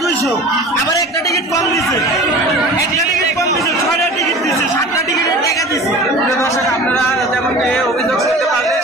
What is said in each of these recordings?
200 আবার একটা টিকিট কম দিছে, একটা টিকিট কম দিছে, 6টা টিকিট দিছে, 7টা টিকিটের টাকা দিছে। দর্শক আপনারা যেমন অভিযোগ করতে পারলে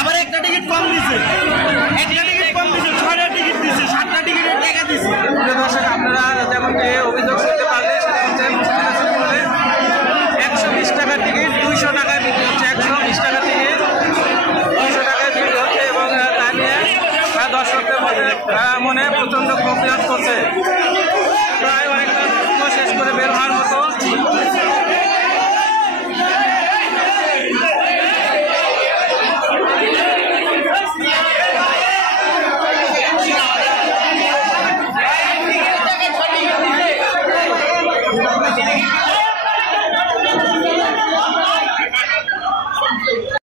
আবার একটা টিকিট কম দিছে, একটা টিকিট কম দিছে, 6টা টিকিট দিছে, 7টা টিকিটের টাকা দিছে। দর্শক আপনারা যেমন অভিযোগ করতে পারলে 120 টাকার টিকিট 200 টাকায় বিক্রি হচ্ছে, 120 টাকার টিকিট 200 টাকায় বিক্রি হচ্ছে এবং তা নিয়ে দর্শকদের মনে প্রচন্ড ক্ষোভ বিরাজ করছে। প্রায় অনেকটা শেষ করে বের হওয়ার মতো